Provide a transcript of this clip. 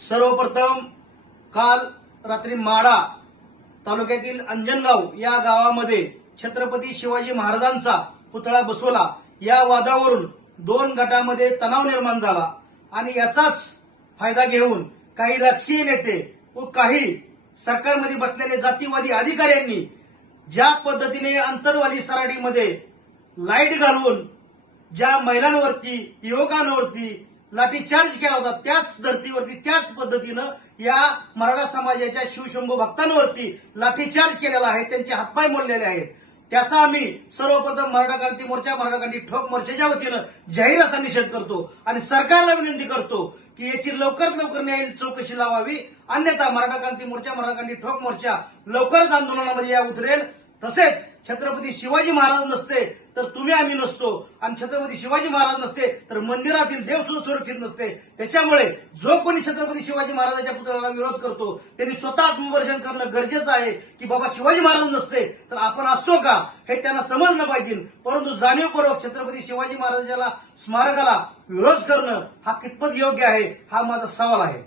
सर्वप्रथम काल रात्री माढा तालुक्यातील अंजनगाव या गावामध्ये छत्रपती शिवाजी महाराजांचा पुतळा बसवला। या वादावरून दोन गटामध्ये तणाव निर्माण झाला आणि याचाच फायदा घेऊन काही राजकीय नेते व काही सरकारमध्ये बसलेले जातीवादी अधिकाऱ्यांनी ज्या पद्धतीने अंतरवाली सराटीमध्ये लाईट घालून ज्या महिलांवरती युवकांवरती लाठीचार्ज केला होता त्याच धर्तीवरती त्याच पद्धतीनं या मराठा समाजाच्या शिवशंभू भक्तांवरती लाठीचार्ज केलेला आहे, त्यांचे हातपाय मोडलेले आहेत। त्याचा आम्ही सर्वप्रथम मराठा क्रांती मोर्चा मराठा क्रांती ठोक मोर्चाच्या वतीनं जाहीर असा निषेध करतो आणि सरकारला विनंती करतो की याची लवकरात लवकर न्याय चौकशी लावावी, अन्यथा मराठा क्रांती मोर्चा मराठा क्रांती ठोक मोर्चा लवकरच आंदोलनामध्ये या उतरेल। तसेच छत्रपती शिवाजी महाराज नसते तर तुम्ही आम्ही नसतो आणि छत्रपती शिवाजी महाराज नसते तर मंदिरातील देव सुद्धा सुरक्षित नसते। त्याच्यामुळे जो कोणी छत्रपती शिवाजी महाराजांच्या पुतळ्याला विरोध करतो त्यांनी स्वतः आत्मवर्षण करणं गरजेचं आहे की बाबा शिवाजी महाराज नसते तर आपण असतो का हे त्यांना समजलं पाहिजे। परंतु जाणीवपूर्वक छत्रपती शिवाजी महाराजांच्या स्मारकाला विरोध करणं हा कितपत योग्य आहे हा माझा सवाल आहे।